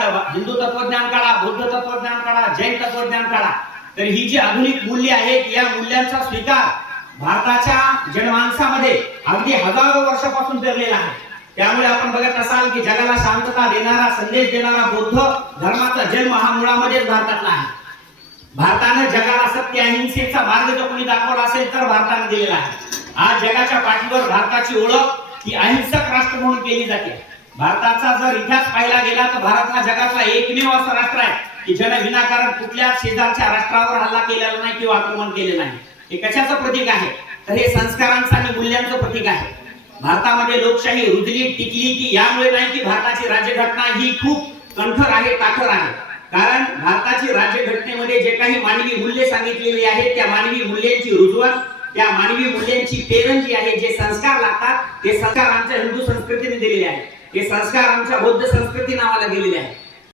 काढलं, हिंदू तत्वज्ञान काढा, बौद्ध तत्वज्ञान काढा, जैन तत्वज्ञान काढा, तर ही जी आधुनिक मूल्य आहेत या मूल्यांचा स्वीकार भारताच्या जनमानसामध्ये अगदी हजारो वर्षापासून पेरलेला आहे. त्यामुळे आपण बघत असाल की जगाला शांतता देणारा, संदेश देणारा बौद्ध धर्माचा जन्म हा मुळामध्येच भारतातला आहे. भारताने जगाला सत्य अहिंसेचा मार्ग जर कोणी दाखवला असेल तर भारताने दिलेला आहे. आज जगाच्या पाठीवर भारताची ओळख ही अहिंसक राष्ट्र म्हणून केली जाते. भारताचा जर इतिहास पाहिला गेला तर भारत हा जगातला एकमेव असं राष्ट्र आहे की ज्याने विनाकारण कुठल्या शेजारच्या राष्ट्रावर हल्ला केलेला नाही किंवा आक्रमण केले नाही. हे कशाचं प्रतीक आहे? तर हे संस्कारांचं आणि मूल्यांचं प्रतीक आहे. भारतामध्ये लोकशाही रुजली टिकली की यामुळे नाही की भारताची राज्यघटना ही खूप कणखर आहे, ताठर आहे. कारण भारताची राज्यघटनेमध्ये जे काही मानवी मूल्ये सांगितलेली आहेत त्या मानवी मूल्यांची रुजवण, त्या मानवी मूल्यांची पेरण जी आहे, जे संस्कार लागतात ते संस्कार आमच्या हिंदू संस्कृतीने दिलेले आहेत, हे संस्कार आमच्या बौद्ध संस्कृतीने आम्हाला दिलेले आहेत.